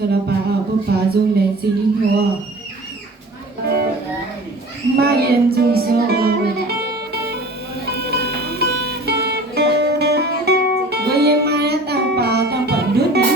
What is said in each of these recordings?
cho là bà ở bố bà dùng để xin đi mua mà yên dùng số với yên mai tăng bảo tăng bận đứt nhỉ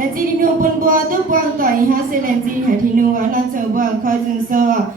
Lenzi di nu pun buat tu buang toi hasil lenzi hati nu anak sebuang kau jengso